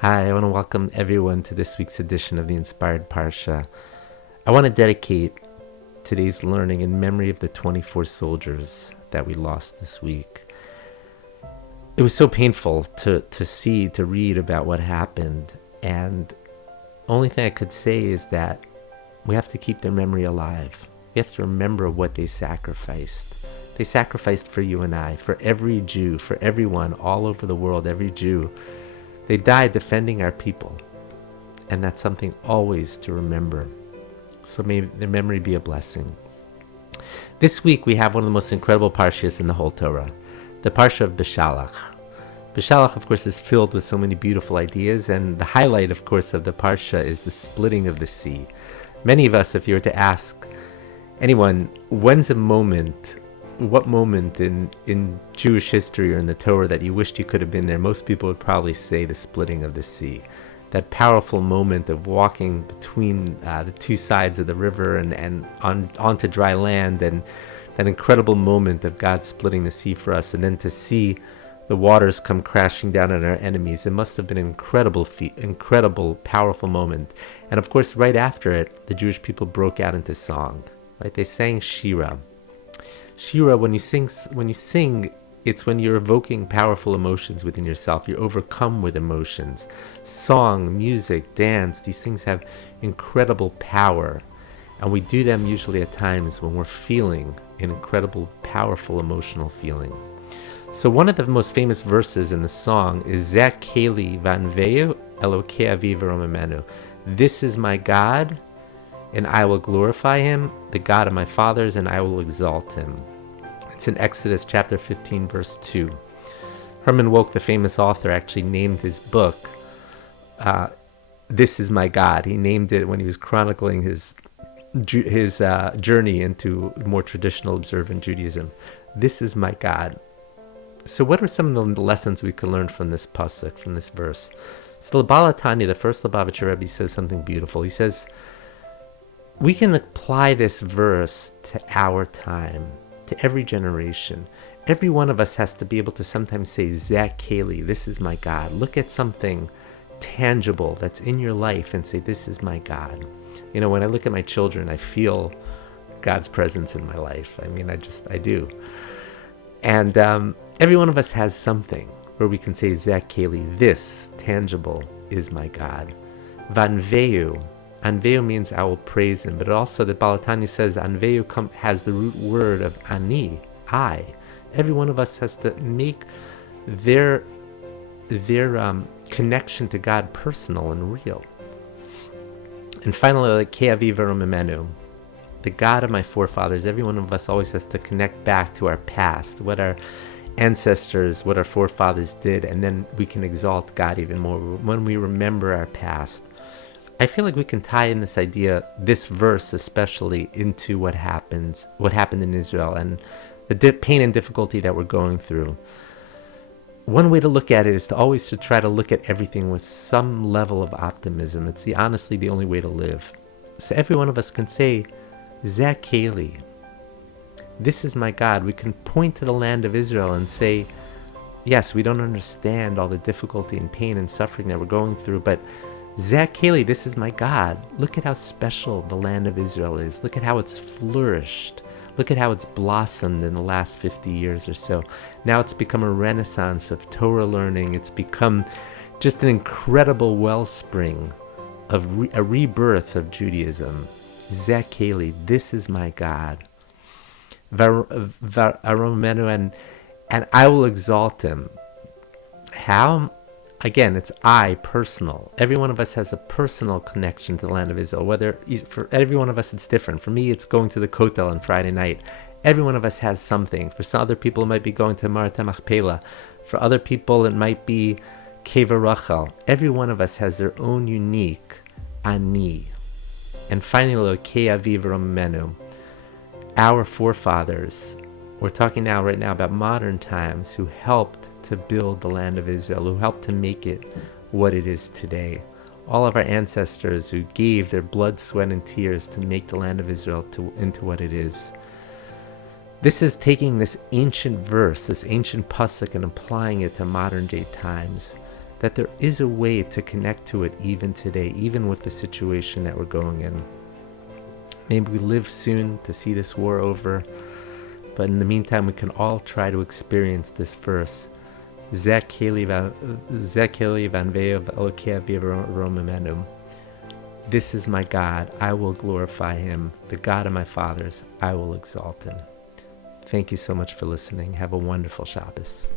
Hi, I want to welcome everyone to this week's edition of the Inspired Parsha. I want to dedicate today's learning in memory of the 24 soldiers that we lost this week. It was so painful to read about what happened, and only thing I could say is that we have to keep their memory alive. We have to remember what they sacrificed. They sacrificed for you and I, for every Jew, for everyone all over the world, every Jew. They died defending our people, and that's something always to remember. So may their memory be a blessing. This week we have one of the most incredible parshas in the whole Torah, the Parsha of Beshalach. Beshalach, of course, is filled with so many beautiful ideas, and the highlight, of course, of the Parsha is the splitting of the sea. Many of us, if you were to ask anyone, what moment in Jewish history or in the Torah that you wished you could have been there, most people would probably say the splitting of the sea. That powerful moment of walking between the two sides of the river and onto dry land, and that incredible moment of God splitting the sea for us, and then to see the waters come crashing down on our enemies. It must have been an incredible, powerful moment. And of course, right after it, the Jewish people broke out into song. Right? They sang Shira. Shira, when you sing, it's when you're evoking powerful emotions within yourself. You're overcome with emotions. Song, music, dance, these things have incredible power. And we do them usually at times when we're feeling an incredible, powerful emotional feeling. So one of the most famous verses in the song is Zeh Keli Vanveu Elokei Avi v'Romemenu. This is my God, and I will glorify him, the God of my fathers, and I will exalt him. It's in Exodus chapter 15, verse 2. Herman Wouk, the famous author, actually named his book, This is My God. He named it when he was chronicling his journey into more traditional observant Judaism. This is my God. So what are some of the lessons we can learn from this pasuk, from this verse? So the Baal HaTanya, the first Lubavitcher Rebbe, says something beautiful. He says, we can apply this verse to our time, to every generation. Every one of us has to be able to sometimes say, Zeh Keli, this is my God. Look at something tangible that's in your life and say, this is my God. You know, when I look at my children, I feel God's presence in my life. I mean, I do. And every one of us has something where we can say, Zeh Keli, this tangible is my God. Vanveu. Anveu means I will praise him, but also the Baal HaTanya says Anveu has the root word of ani, I. Every one of us has to make their connection to God personal and real. And finally, like Elokei Avi v'Romemenu, the God of my forefathers. Every one of us always has to connect back to our past, what our ancestors, what our forefathers did, and then we can exalt God even more when we remember our past. I feel like we can tie in this idea, this verse especially, into what happened in Israel and the pain and difficulty that we're going through. One way to look at it is to always try to look at everything with some level of optimism. It's honestly the only way to live. So every one of us can say, Zeh Keli, this is my God. We can point to the land of Israel and say, yes, we don't understand all the difficulty and pain and suffering that we're going through, but Zeh Keli, this is my God. Look at how special the land of Israel is. Look at how it's flourished. Look at how it's blossomed in the last 50 years or so. Now it's become a renaissance of Torah learning. It's become just an incredible wellspring of a rebirth of Judaism. Zeh Keli, this is my God. V'Romemenu, and I will exalt him. How? Again, it's personal. Every one of us has a personal connection to the land of Israel. For every one of us, it's different. For me, it's going to the Kotel on Friday night. Every one of us has something. For some other people, it might be going to Marat HaMachpelah. For other people, it might be Kever Rachel. Every one of us has their own unique ani. And finally, Elokei Avi v'Romemenu, our forefathers. We're talking right now about modern times, who helped to build the land of Israel, who helped to make it what it is today. All of our ancestors who gave their blood, sweat, and tears to make the land of Israel into what it is. This is taking this ancient verse, this ancient pasuk, and applying it to modern day times. that there is a way to connect to it even today, even with the situation that we're going in. Maybe we live soon to see this war over, but in the meantime, we can all try to experience this verse. This is my God, I will glorify him. The God of my fathers, I will exalt him. Thank you so much for listening. Have a wonderful Shabbos.